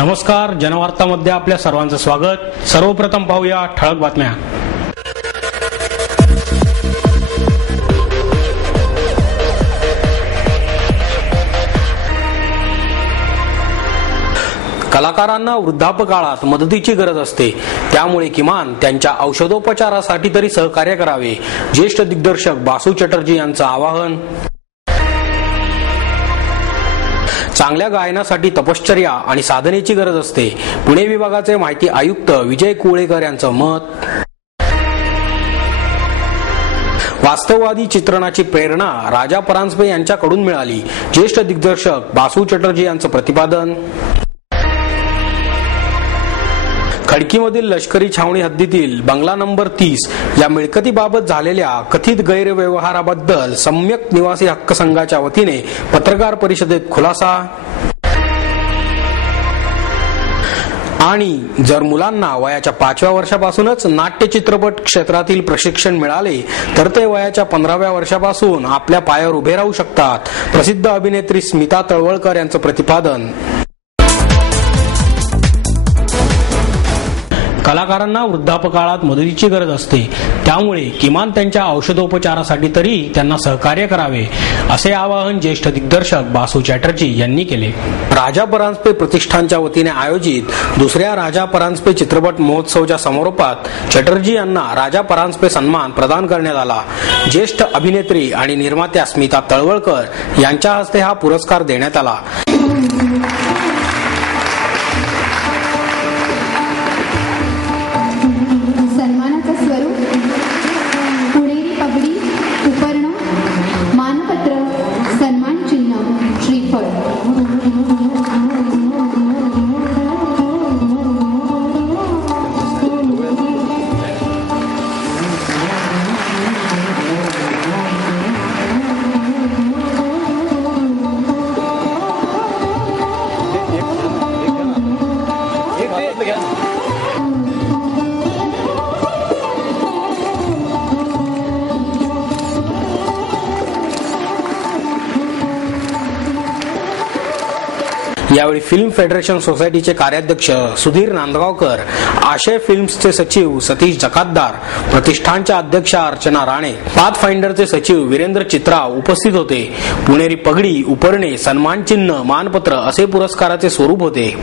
नमस्कार, जनवार्तामध्ये आपल्या सर्वांचं स्वागत। सर्वप्रथम पाहूया ठळक बातम्या। कलाकारांना वृद्धापकाळात मदतीची गरज असते, त्यामुळे किमान त्यांच्या औषधोपचारासाठी तरी सहकार्य करावे, ज्येष्ठ दिग्दर्शक बासू चटर्जी यांचं आवाहन। चांगल्या गायनासाठी तपश्चर्या आणि साधनेची गरज असते, पुणे विभागाचे माहिती आयुक्त विजय कुवळेकर यांचं मत। वास्तववादी चित्रणाची प्रेरणा राजा परांजपे यांच्याकडून मिळाली, ज्येष्ठ दिग्दर्शक बासू चटर्जी यांचं प्रतिपादन। खडकीमधील लष्करी छावणी हद्दीतील बंगला नंबर 30 या मिळकतीबाबत झालेल्या कथित गैरव्यवहाराबद्दल सम्यक निवासी हक्क संघाच्या वतीने पत्रकार परिषदेत खुलासा। आणि जर मुलांना वयाच्या 5व्या वर्षापासूनच नाट्य चित्रपट क्षेत्रातील प्रशिक्षण मिळाले तर ते वयाच्या 15व्या वर्षापासून आपल्या पायावर उभे राहू शकतात, प्रसिद्ध अभिनेत्री स्मिता तळवळकर यांचं प्रतिपादन। कलाकारांना वृद्धापकाळात मदतीची गरज असते, त्यामुळे किमान त्यांच्या औषधोपचारासाठी तरी त्यांना सहकार्य करावे, असे आवाहन ज्येष्ठ दिग्दर्शक बासू चॅटर्जी यांनी केले। राजा परांजपे प्रतिष्ठानच्या वतीने आयोजित दुसऱ्या राजा परांजपे चित्रपट महोत्सवच्या समारोपात चॅटर्जी यांना राजा परांजपे सन्मान प्रदान करण्यात आला। ज्येष्ठ अभिनेत्री आणि निर्मात्या स्मिता तळवळकर यांच्या हस्ते हा पुरस्कार देण्यात आला। यावेळी फिल्म फेडरेशन सोसायटीचे कार्याध्यक्ष सुधीर नांदगावकर, आशय फिल्म्सचे सचिव सतीश जकातदार, प्रतिष्ठानच्या अध्यक्षा अर्चना राणे, पाथफाइंडरचे सचिव वीरेंद्र चित्राव उपस्थित होते। पुणेरी पगडी, उपरणे, सन्मान चिन्ह, मानपत्र असे पुरस्काराचे स्वरूप होते।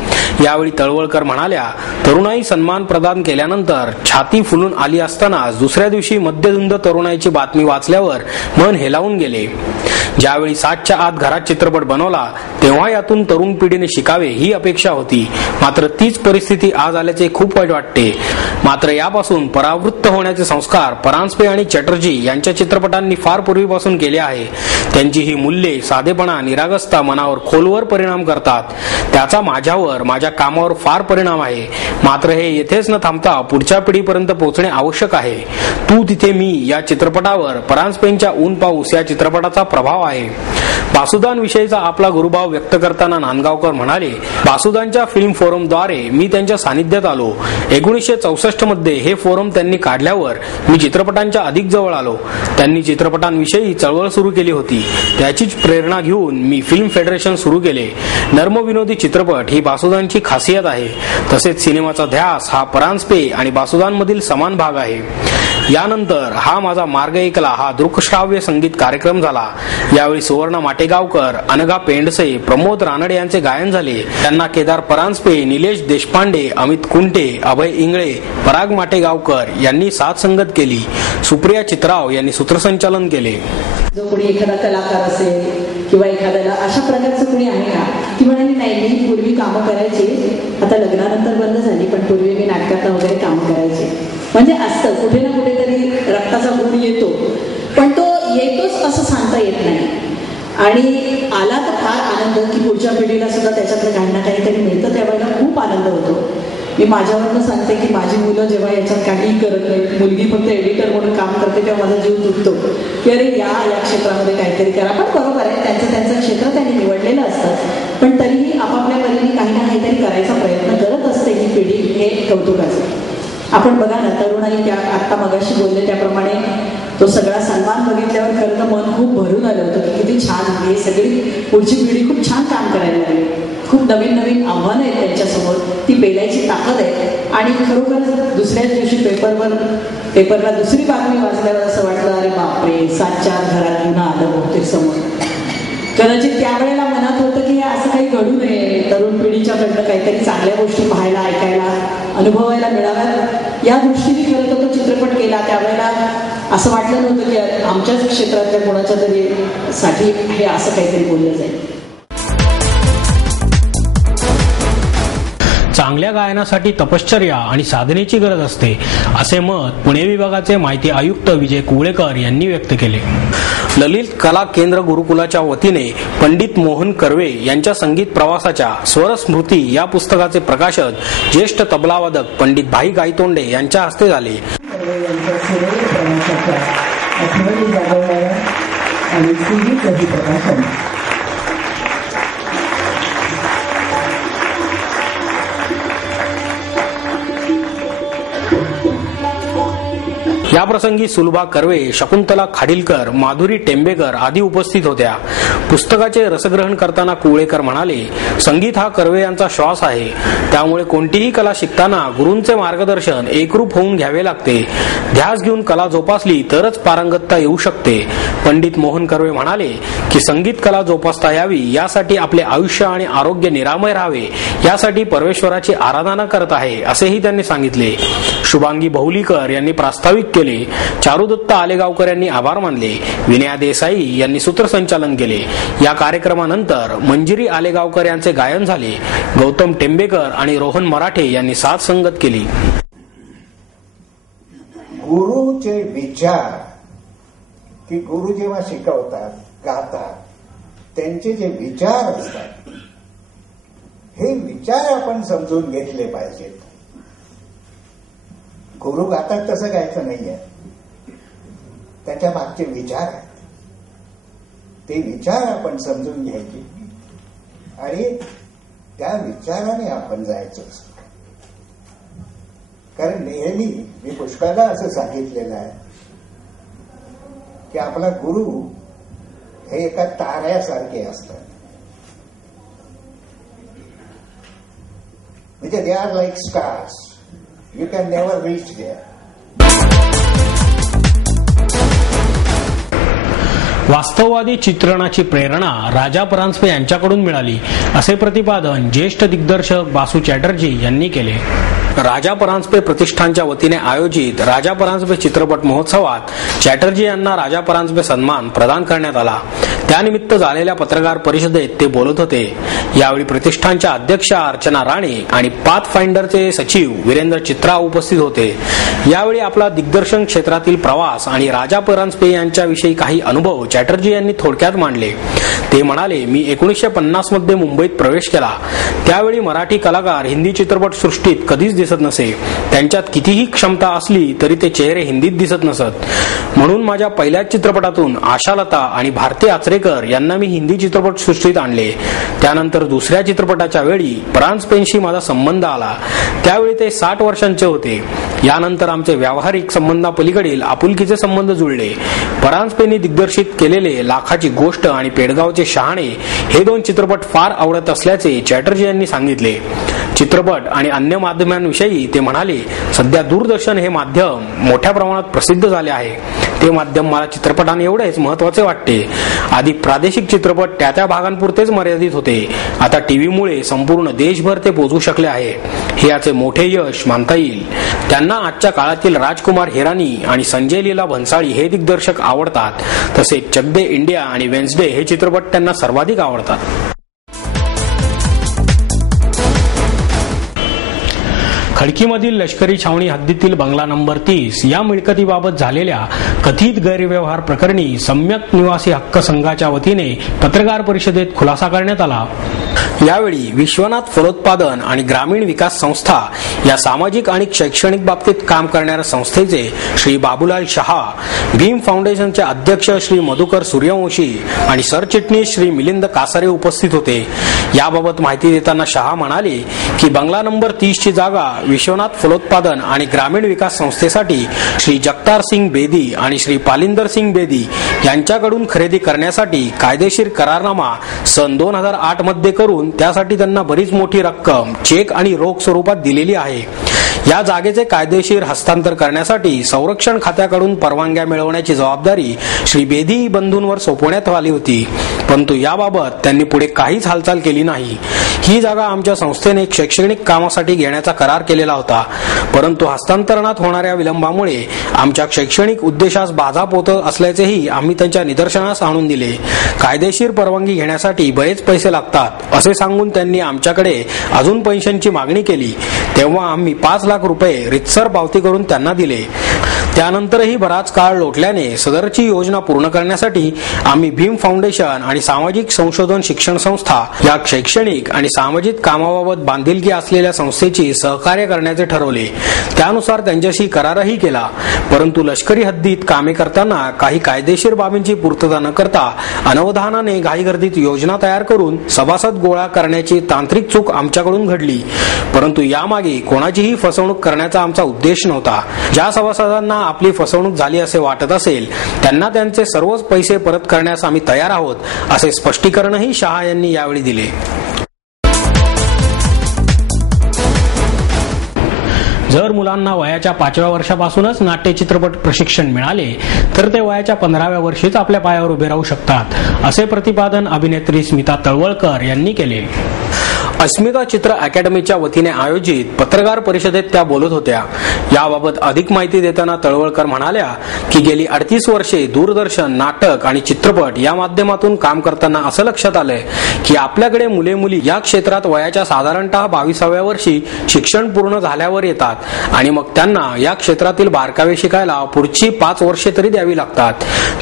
यावेळी तळवळकर म्हणाल्या, तरुणाई सन्मान प्रदान केल्यानंतर छाती फुलून आली असताना दुसऱ्या दिवशी मध्यधुंद तरुणाईची बातमी वाचल्यावर मन हेलावून गेले। ज्यावेळी 7च्या आत घरात चित्रपट बनवला तेव्हा यातून तरुण पिढीने शिकावे ही अपेक्षा होती, मात्र तीच परिस्थिती आज आल्याचे खूप वाईट वाटते। मात्र यापासून परावृत्त होण्याचे संस्कार परांजपे आणि चॅटर्जी यांच्या चित्रपटांनी फार पूर्वीपासून केले आहे। त्यांची ही मूल्ये, साधेपणा, निरागसता मनावर खोलवर परिणाम करतात। त्याचा माझ्यावर, माझ्या कामावर फार परिणाम आहे। मात्र हे येथेच न थांबता पुढच्या पिढीपर्यंत पोहोचणे आवश्यक आहे। तू तिथे मी या चित्रपटावर परांजपेंच्या ऊन पाऊस या चित्रपटाचा प्रभाव आहे। बासुदान विषयीचा आपला गुरुभाव व्यक्त करताना नांदगावकर म्हणाले, बासुदांच्या फिल्म फोरमद्वारे मी त्यांच्या सानिध्यात आलो। 1964 मध्ये हे फोरम त्यांनी काढल्यावर मी चित्रपटांच्या अधिक जवळ आलो। त्यांनी चित्रपटांविषयी चळवळ सुरू केली होती, त्याचीच प्रेरणा घेऊन मी फिल्म फेडरेशन सुरू केले। नर्मविनोदी चित्रपट ही बासुदांची खासियत आहे। तसेच सिनेमाचा ध्यास हा परांजपे आणि बासुदांमधील समान भाग आहे। यानंतर हा माझा मार्ग ऐकला हा दृकश्राव्य संगीत कार्यक्रम झाला। यावेळी सुवर्णा माटेगावकर, अनघा पेंडसे, प्रमोद रानडे यांचे गायन झाले। त्यांना केदार परांजपे, निलेश देशपांडे, अमित कुंटे, अभय इंगळे, पराग माटेगावकर यांनी साथ संगत केली। सुप्रिया चित्राव यांनी सूत्रसंचालन केले। जो कोणी एखादा कलाकार असेल किंवा एखाद्याला अशा प्रकारचं कोणी आहे का, ती म्हणाली नाही मी पूर्वी कामं करायची, आता लग्नानंतर बंद झाली, पण पूर्वी मी नाटकात वगैरे कामं करायचे। म्हणजे असतं कुठे ना कुठेतरी रक्ताचा गुण येतो, पण तो येतोच असं सांगता येत नाही। आणि आला तर फार आनंद की पुढच्या पिढीला सुद्धा त्याच्यातलं काही ना काहीतरी मिळतं, त्यावेळेला खूप आनंद होतो। मी माझ्यावरनं सांगते की माझी मुलं जेव्हा याच्यात काहीही करत नाही, मुलगी फक्त एडिटर म्हणून काम करते, तेव्हा माझा जीव तुटतो की अरे या क्षेत्रामध्ये काहीतरी करा। पण बरोबर आहे, त्यांचं क्षेत्र त्यांनी निवडलेलं असतं, पण तरीही आपापल्या परीने काही ना काहीतरी करायचा प्रयत्न करत असते ही पिढी, हे कौतुकाचं। आपण बघा ना, तरुणाई त्या आत्ता मगाशी बोलले त्याप्रमाणे तो सगळा सन्मान बघितल्यावर खरं तर मन खूप भरून आलं होतं की किती छान, हे सगळी पुढची पिढी खूप छान काम करायला लागली। खूप नवीन नवीन आव्हानं आहेत त्यांच्यासमोर, ती पेलायची ताकद आहे. आणि खरोखर दुसऱ्याच दिवशी पेपरला दुसरी बातमी वाचल्यावर असं वाटलं, अरे बापरे, 7-4 घरात गुन्हा आलं बहुतेक समोर. कदाचित त्यावेळेला मनात होतं की असं काही घडू नये, तरुण पिढीच्याकडनं काहीतरी चांगल्या गोष्टी पाहायला, ऐकायला, अनुभवायला मिळाव्यात या दृष्टीने खरं तर तो चित्रपट केला. त्यावेळेला असं वाटलं नव्हतं की आमच्याच क्षेत्रातल्या कोणाच्या तरी साठी हे असं काहीतरी बोललं जाईल. चांगल्या गायनासाठी तपश्चर्या आणि साधनेची गरज असते, असे मत पुणे विभागाचे माहिती आयुक्त विजय कुवळेकर यांनी व्यक्त केले. ललित कला केंद्र गुरुकुलाच्या वतीने पंडित मोहन कर्वे यांच्या संगीत प्रवासाच्या स्वरस्मृती या पुस्तकाचे प्रकाशन ज्येष्ठ तबलावादक पंडित भाई गायतोंडे यांच्या हस्ते झाले. याप्रसंगी सुलभा कर्वे, शकुंतला खाडिलकर, माधुरी टेंबेकर आदी उपस्थित होत्या. पुस्तकाचे रसग्रहण करताना कुवळेकर म्हणाले, संगीत हा कर्वे यांचा श्वास आहे. त्यामुळे कोणतीही कला शिकताना गुरूंचे मार्गदर्शन एकरूप होऊन घ्यावे लागते. ध्यास घेऊन कला जोपासली तरच पारंगतता येऊ शकते. पंडित मोहन कर्वे म्हणाले की संगीत कला जोपासता यावी यासाठी आपले आयुष्य आणि आरोग्य निरामय राहावे यासाठी परमेश्वराची आराधना करत आहे, असेही त्यांनी सांगितले. शुभांगी बहुलीकर यांनी प्रास्ताविक केले. चारुदत्त आलेगावकर यांनी आभार मानले. विनया देसाई यांनी सूत्रसंचालन केले. या कार्यक्रमानंतर मंजिरी आलेगावकर यांचे गायन झाले. गौतम टेंबेकर आणि रोहन मराठे यांनी साथ संगत केली. गुरुचे विचार की गुरु जेव्हा शिकवतात, गातात, त्यांचे जे विचार असतात हे विचार आपण समजून घेतले पाहिजेत. गुरु गातात तसं गायचं नाहीये, त्याच्या मागचे विचार आहेत, ते विचार आपण समजून घ्यायचे आणि त्या विचाराने आपण जायचं. कारण नेहमी मी पुष्कळदा असं सांगितलेलं आहे की आपला गुरु हे एका ताऱ्यासारखे असतात. म्हणजे they are like stars, you can never reach there. वास्तववादी चित्रणाची प्रेरणा राजा परांजपे यांच्याकडून मिळाली, असे प्रतिपादन ज्येष्ठ दिग्दर्शक बासू चॅटर्जी यांनी केले. राजा परांजपे प्रतिष्ठानच्या वतीने आयोजित राजा परांजपे चित्रपट महोत्सवात चॅटर्जी यांना राजा परांजपे सन्मान प्रदान करण्यात आला. त्यानिमित्त झालेल्या पत्रकार परिषदेत ते बोलत होते. यावेळी प्रतिष्ठानच्या अध्यक्षा अर्चना राणे आणि पाथ फाइंडरचे सचिव वीरेंद्र चित्रा उपस्थित होते. यावेळी आपला दिग्दर्शन क्षेत्रातील प्रवास आणि राजा परांजपे यांच्याविषयी काही अनुभव चॅटर्जी यांनी थोडक्यात मांडले. ते म्हणाले, मी 1950 मध्ये मुंबईत प्रवेश केला. त्यावेळी मराठी कलाकार हिंदी चित्रपट सृष्टीत कधीच दिसत नसे. त्यांच्यात कितीही क्षमता असली तरी ते चेहरे हिंदीत दिसत नसत. म्हणून माझ्या पहिल्याच चित्रपटातून आशालता आणि भारती आचरेकर यांना मी हिंदी चित्रपट सृष्टीत आणले. त्यानंतर दुसऱ्या चित्रपटाच्या वेळी परांजपेंशी माझा संबंध आला. त्यावेळी ते 60 वर्षांचे होते. यानंतर आमचे व्यावहारिक संबंधापलीकडील आपुलकीचे संबंध जुळले. परांजपेंनी दिग्दर्शित केलेले लाखाची गोष्ट आणि पेडगावचे शहाणे हे 2 चित्रपट फार आवडत असल्याचे चॅटर्जी यांनी सांगितले. चित्रपट आणि अन्य माध्यमांविषयी ते म्हणाले, सध्या दूरदर्शन हे माध्यम मोठ्या प्रमाणात प्रसिद्ध झाले आहे. ते माध्यम मला चित्रपटाने एवढेच महत्वाचे वाटते. आधी प्रादेशिक चित्रपट त्या भागांपुरतेच मर्यादित होते. आता टीव्हीमुळे संपूर्ण देशभर ते पोहोचू शकले आहे. हे याचे मोठे यश मानता येईल. त्यांना आजच्या काळातील राजकुमार हिरानी आणि संजय लीला भन्साळी हे दिग्दर्शक आवडतात. तसेच चक दे इंडिया आणि वेन्सडे हे चित्रपट त्यांना सर्वाधिक आवडतात. खडकीमधील लष्करी छावणी हद्दीतील बंगला नंबर 30 या मिळकतीबाबत झालेल्या कथित गैरव्यवहार प्रकरणी सम्यक निवासी हक्क संघाच्या वतीने पत्रकार परिषदेत खुलासा करण्यात आला. यावेळी विश्वनाथ फलोत्पादन आणि ग्रामीण विकास संस्था या सामाजिक आणि शैक्षणिक बाबतीत काम करणाऱ्या संस्थेचे श्री बाबूलाल शहा, भीम फाउंडेशनचे अध्यक्ष श्री मधुकर सूर्यवंशी आणि सरचिटणीस श्री मिलिंद कासारे उपस्थित होते. याबाबत माहिती देताना शहा म्हणाले की बंगला नंबर 30 ची जागा विश्वनाथ फलोत्पादन आणि ग्रामीण विकास संस्थेसाठी श्री जगतार सिंग बेदी आणि श्री पालिंदर सिंग बेदी यांच्याकडून खरेदी करण्यासाठी कायदेशीर करारनामा सन 2008 मध्ये करून असून त्यासाठी त्यांना बरीच मोठी रक्कम चेक आणि रोख स्वरूपात दिलेली आहे. या जागेचे कायदेशीर हस्तांतर करण्यासाठी संरक्षण खात्याकडून परवानग्या मिळवण्याची जबाबदारी श्री बेदी बंधूंवर सोपवण्यात आली होती, परंतु याबाबत त्यांनी पुढे काहीच हालचाल केली नाही. ही जागा आमच्या संस्थेने शैक्षणिक कामासाठी घेण्याचा करार केलेला होता, परंतु हस्तांतरणात होणाऱ्या विलंबामुळे आमच्या शैक्षणिक उद्देशास बाधा पोहोचत असल्याचेही आम्ही त्यांच्या निदर्शनास आणून दिले. कायदेशीर परवानगी घेण्यासाठी बरेच पैसे लागतात असे सांगून त्यांनी आमच्याकडे अजून पैशांची मागणी केली. तेव्हा आम्ही 5 लाख रुपये रितसर पावती करून त्यांना दिले. त्यानंतरही बराच काळ लोटल्याने सदरची योजना पूर्ण करण्यासाठी आम्ही भीम फाउंडेशन आणि सामाजिक संशोधन शिक्षण संस्था या शैक्षणिक आणि सामाजिक कामाबाबत बांधिलकी असलेल्या संस्थेची सहकार्य करण्याचे ठरवले. त्यानुसार त्यांच्याशी करारही केला, परंतु लष्करी हद्दीत कामे करताना काही कायदेशीर बाबींची पूर्तता न करता अनवधानाने घाईगर्दीत योजना तयार करून सभासद गोळा करण्याची तांत्रिक चूक आमच्याकडून घडली. परंतु यामागे कोणाचीही फसवणूक करण्याचा आमचा उद्देश नव्हता. ज्या सभासदांना आपली फसवणूक झाली असे वाटत असेल त्यांना त्यांचे सर्वच पैसे परत करण्यास आम्ही तयार आहोत, असे स्पष्टीकरणही शहा यांनी यावेळी दिले. जर मुलांना वयाच्या 5व्या वर्षापासूनच नाट्य चित्रपट प्रशिक्षण मिळाले तर ते वयाच्या 15व्या वर्षीच आपल्या पायावर उभे राहू शकतात, असे प्रतिपादन अभिनेत्री स्मिता तळवळकर यांनी केले. अस्मिता चित्र अकॅडमीच्या वतीने आयोजित पत्रकार परिषदेत त्या बोलत होत्या. याबाबत अधिक माहिती देताना तळवळकर म्हणाल्या की गेली 38 वर्षे दूरदर्शन, नाटक आणि चित्रपट या माध्यमातून काम करताना असं लक्षात आलंय की आपल्याकडे मुले मुली या क्षेत्रात वयाच्या साधारणतः 22व्या वर्षी शिक्षण पूर्ण झाल्यावर येतात आणि मग त्यांना या क्षेत्रातील बारकावे शिकायला पुढची 5 वर्षे तरी द्यावी लागतात.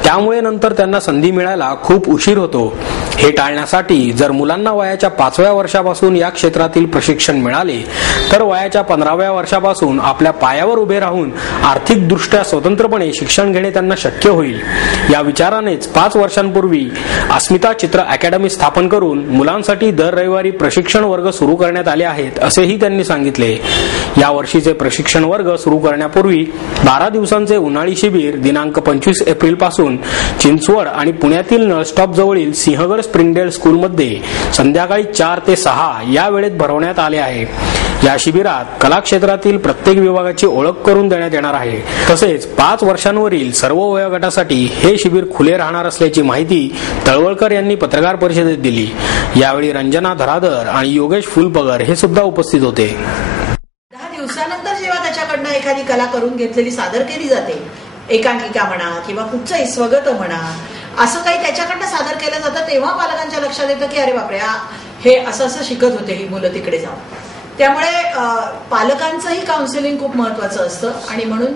त्यामुळे नंतर त्यांना संधी मिळायला खूप उशीर होतो. हे टाळण्यासाठी जर मुलांना वयाच्या 5व्या वर्षापासून या क्षेत्रातील प्रशिक्षण मिळाले तर वयाच्या 15व्या वर्षापासून आपल्या पायावर उभे राहून आर्थिकदृष्ट्या स्वतंत्रपणे शिक्षण घेणे त्यांना शक्य होईल. या विचारानेच 5 वर्षांपूर्वी अस्मिता चित्र अकॅडमी स्थापन करून मुलांसाठी दर रविवारी प्रशिक्षण वर्ग सुरू करण्यात आले आहेत, असेही त्यांनी सांगितले. या वर्षीचे प्रशिक्षण वर्ग सुरू करण्यापूर्वी 12 दिवसांचे उन्हाळी शिबिर दिनांक 25 एप्रिल पासून चिंचवड आणि पुण्यातील नळस्टॉप जवळील सिंहगड स्प्रिंगडेल स्कूलमध्ये संध्याकाळी 4 ते 6 या वेळेत भरवण्यात आले आहे. या शिबिरात कला क्षेत्रातील प्रत्येक विभागाची ओळख करून देण्यात येणार आहे. तसेच 5 वर्षांवरील सर्व वयोगटासाठी हे शिबिर खुले राहणार असल्याची माहिती तळवळकर यांनी पत्रकार परिषदेत दिली. यावेळी रंजना धराधर आणि योगेश फुलपगर हे सुद्धा उपस्थित होते. 10 दिवसानंतर जेव्हा त्याच्याकडनं एखादी कला करून घेतलेली सादर केली जाते, एकांकिका म्हणा किंवा कुठचं स्वगत म्हणा, असं काही त्याच्याकडनं सादर केलं जातं, तेव्हा पालकांच्या लक्षात येतं की अरे बापरे, हे असं असं शिकत होते ही मुलं तिकडे जाऊन. त्यामुळे पालकांचंही काउन्सिलिंग खूप महत्वाचं असतं आणि म्हणून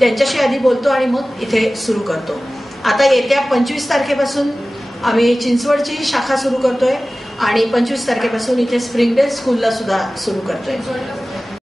त्यांच्याशी आधी बोलतो आणि मग इथे सुरू करतो. आता येत्या 25 तारखेपासून आम्ही चिंचवडची शाखा सुरू करतोय आणि 25 तारखेपासून इथे स्प्रिंगडेल स्कूलला सुद्धा सुरू करतोय.